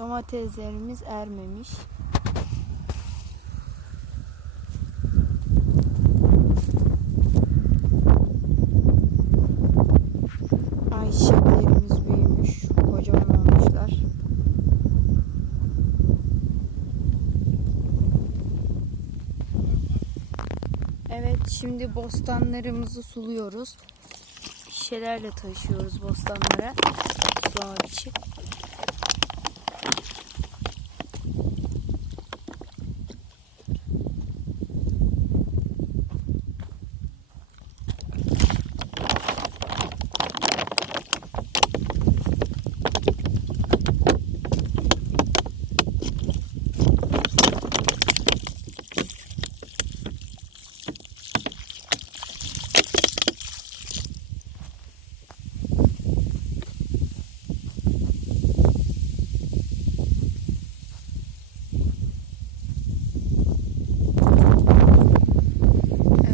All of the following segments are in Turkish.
domateslerimiz ermemiş. Ayçiçeklerimiz büyümüş. Kocaman olmuşlar. Evet şimdi bostanlarımızı suluyoruz. Şişelerle taşıyoruz bostanlara sulamak için.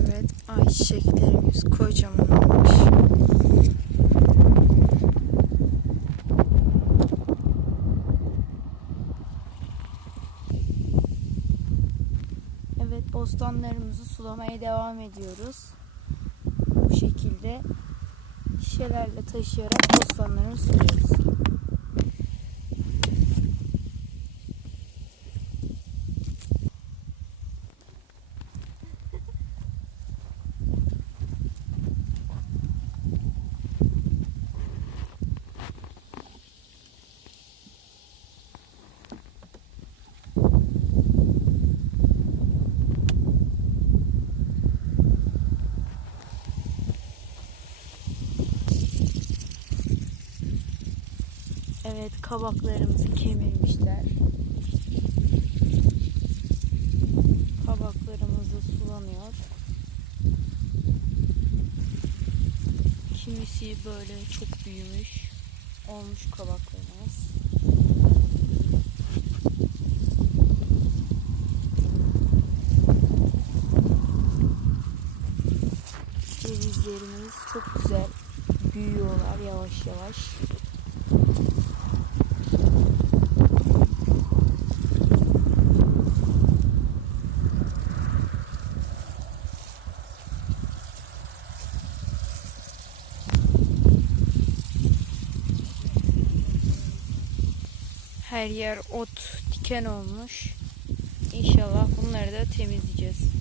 Evet ayçiçeklerimiz kocaman olmuş. Evet bostanlarımızı sulamaya devam ediyoruz. Bu şekilde şişelerle taşıyarak bostanlarımızı suluyoruz. Evet kabaklarımızı kemirmişler. Kabaklarımız da sulanıyor. Kimisi böyle çok büyümüş. Olmuş kabaklarımız. Cevizlerimiz çok güzel büyüyorlar yavaş yavaş. Her yer ot, diken olmuş. İnşallah bunları da temizleyeceğiz.